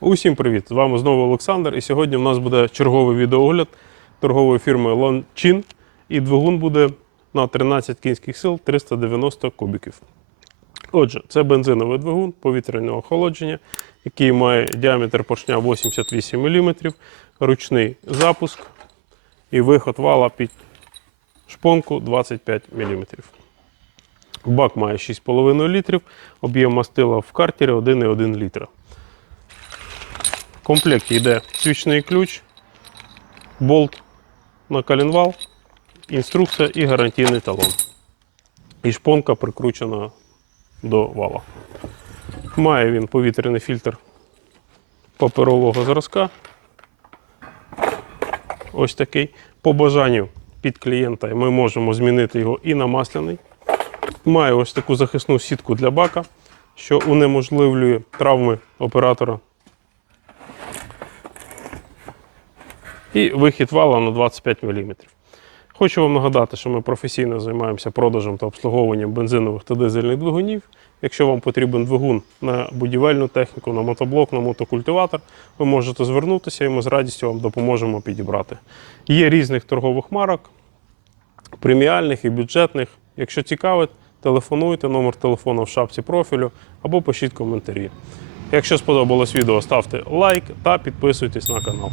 Усім привіт! З вами знову Олександр. І сьогодні у нас буде черговий відеоогляд торгової фірми Лончин. І двигун буде на 13 кінських сил 390 кубіків. Отже, це бензиновий двигун повітряного охолодження, який має діаметр поршня 88 мм, ручний запуск і виход вала під шпонку 25 мм. Бак має 6,5 літрів, об'єм мастила в картері 1,1 літра. Комплекті йде свічний ключ, болт на коленвал, інструкція і гарантійний талон. І шпонка прикручена до вала. Має він повітряний фільтр паперового зразка. Ось такий. По бажанню під клієнта ми можемо змінити його і на масляний. Має ось таку захисну сітку для бака, що унеможливлює травми оператора. І вихід вала на 25 мм. Хочу вам нагадати, що ми професійно займаємося продажем та обслуговуванням бензинових та дизельних двигунів. Якщо вам потрібен двигун на будівельну техніку, на мотоблок, на мотокультиватор, ви можете звернутися і ми з радістю вам допоможемо підібрати. Є різних торгових марок, преміальних і бюджетних. Якщо цікавить, телефонуйте, номер телефону в шапці профілю або пишіть коментарі. Якщо сподобалось відео, ставте лайк та підписуйтесь на канал.